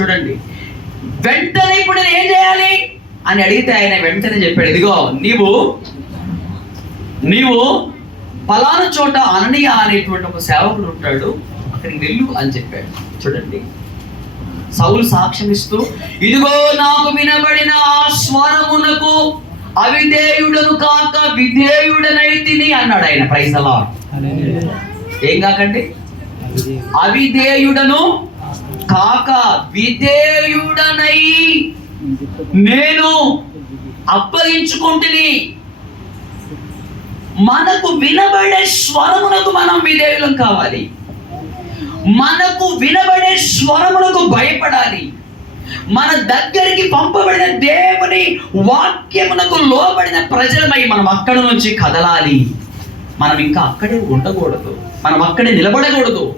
చూడండి. వెంటనే ఇప్పుడు నేను ఏం చేయాలి? అని అడిగితే ఆయన వెంటనే చెప్పాడు ఇదిగో నీవు నీవు ఫలానా చోట అననీయ అనేటువంటి ఒక సేవకుడు ఉంటాడు అక్కడికి వెళ్ళు అని చెప్పాడు. చూడండి. సౌలు సాక్ష్యం ఇస్తూ ఇదిగో నాకు వినబడిన ఆ స్వరమునకు అవిధేయుడను కాక విధేయుడనైతిని అన్నాడు ఆయన. ప్రైజ్ అలా ఏం కాకండి? అవిధేయుడను కాక విధేయుడనై నేను అప్పగించుకుంటుని. మనకు వినబడే స్వరమునకు మనం విధేయులం కావాలి. మనకు వినబడే స్వరమునకు భయపడాలి. మన దగ్గరికి పంపబడిన దేవుని వాక్యమునకు లోబడిన ప్రజలమై మనం అక్కడ నుంచి కదలాలి. మనం ఇంకా అక్కడే ఉండకూడదు. మనం అక్కడే నిలబడకూడదు.